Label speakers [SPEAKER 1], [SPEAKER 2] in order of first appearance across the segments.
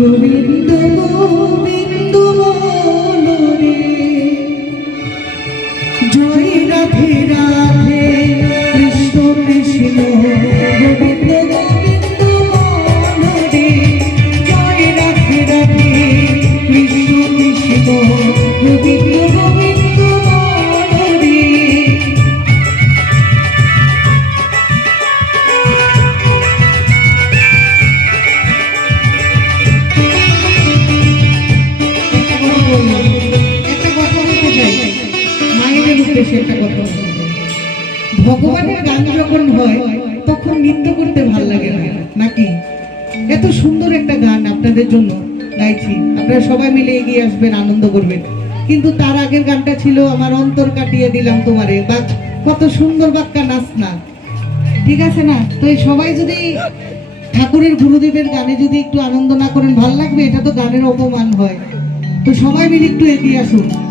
[SPEAKER 1] গোবিন্দ গোবিন্দ উদ্দেশ্যে একটা কথা ভগবানের গান যখন হয়, তখন নৃত্য করতে ভালো লাগে না। নাকি? এত সুন্দর একটা গান আপনাদের জন্য গাইছি। আপনারা সবাই মিলে এগিয়ে আসবেন, আনন্দ করবেন। কিন্তু তার আগের গানটা ছিল, আমার অন্তর কাটিয়ে দিলাম তোমারে। বা কত সুন্দর বাক্কা নাচ না। ঠিক আছে না? তো এই সবাই যদি ঠাকুরের গুরুদেবের গানে যদি একটু আনন্দ না করেন, ভালো লাগবে? এটা তো গানের অপমান হয়। তো সবাই মিলে একটু এগিয়ে আসুন।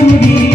[SPEAKER 1] ಮೆನುಡಿ